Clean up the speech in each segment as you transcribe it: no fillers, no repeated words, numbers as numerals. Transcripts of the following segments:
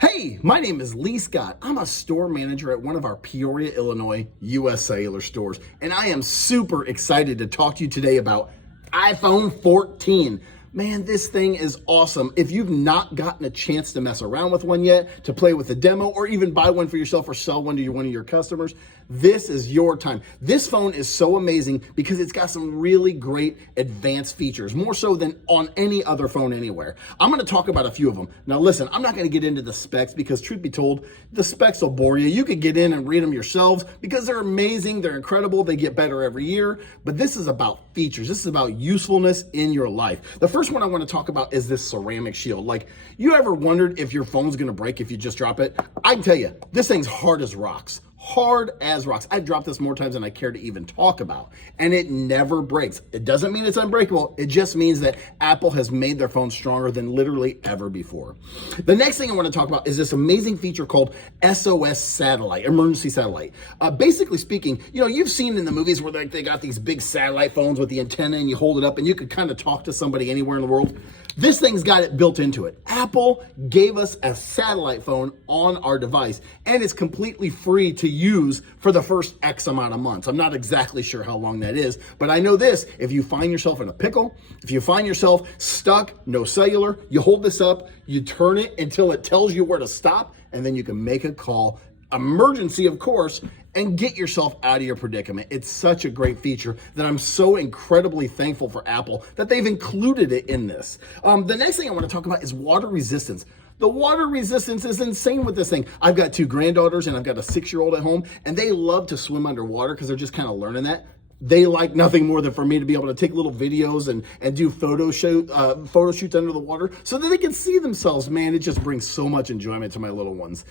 Hey, my name is Lee Scott. I'm a store manager at one of our Peoria, Illinois US Cellular stores, and I am super excited to talk to you today about iPhone 14. Man, this thing is awesome. If you've not gotten a chance to mess around with one yet, to play with the demo, or even buy one for yourself or sell one to one of your customers, this is your time. This phone is so amazing because it's got some really great advanced features, more so than on any other phone anywhere. I'm gonna talk about a few of them. Now listen, I'm not gonna get into the specs because truth be told, the specs will bore you. You could get in and read them yourselves because they're amazing, they're incredible, they get better every year, but this is about features. This is about usefulness in your life. The first one I wanna talk about is this ceramic shield. Like, you ever wondered if your phone's gonna break if you just drop it? I can tell you, this thing's hard as rocks. Hard as rocks. I've dropped this more times than I care to even talk about, and it never breaks. It doesn't mean it's unbreakable. It just means that Apple has made their phone stronger than literally ever before. The next thing I want to talk about is this amazing feature called SOS Satellite, Emergency Satellite. Basically speaking, you know, you've seen in the movies where they got these big satellite phones with the antenna and you hold it up and you could kind of talk to somebody anywhere in the world. This thing's got it built into it. Apple gave us a satellite phone on our device, and it's completely free to use for the first X amount of months. I'm not exactly sure how long that is, but I know this: if you find yourself in a pickle, if you find yourself stuck, no cellular, you hold this up, you turn it until it tells you where to stop, and then you can make a call, emergency of course, and get yourself out of your predicament. It's such a great feature that I'm so incredibly thankful for Apple that they've included it in this. The next thing I want to talk about is water resistance. The water resistance is insane with this thing. I've got two granddaughters and I've got a 6-year-old at home, and they love to swim underwater because they're just kind of learning that. They like nothing more than for me to be able to take little videos and do photo shoots under the water so that they can see themselves. Man, it just brings so much enjoyment to my little ones.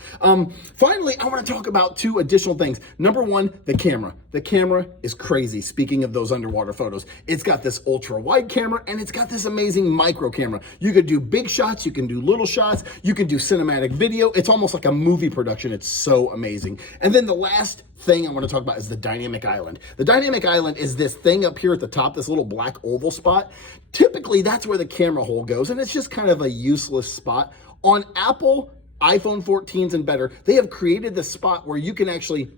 Finally, I want to talk about two additional things. Number one, the camera. The camera is crazy. Speaking of those underwater photos, it's got this ultra wide camera and it's got this amazing micro camera. You could do big shots, you can do little shots, you can do cinematic video. It's almost like a movie production. It's so amazing. And then the last thing I want to talk about is the dynamic island. The dynamic island is this thing up here at the top, this little black oval spot. Typically, that's where the camera hole goes, and it's just kind of a useless spot. On Apple iPhone 14s and better, they have created this spot where you can actually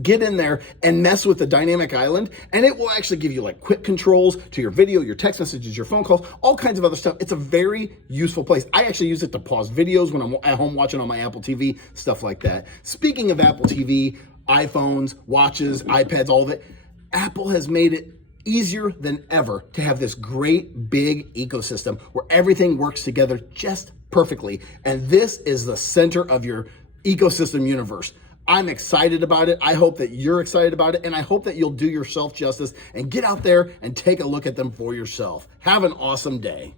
get in there and mess with the dynamic island, and it will actually give you like quick controls to your video, your text messages, your phone calls, all kinds of other stuff. It's a very useful place. I actually use it to pause videos when I'm at home watching on my Apple TV, stuff like that. Speaking of Apple TV, iPhones, watches, iPads, all of it, Apple has made it easier than ever to have this great big ecosystem where everything works together just perfectly. And this is the center of your ecosystem universe. I'm excited about it. I hope that you're excited about it, and I hope that you'll do yourself justice and get out there and take a look at them for yourself. Have an awesome day.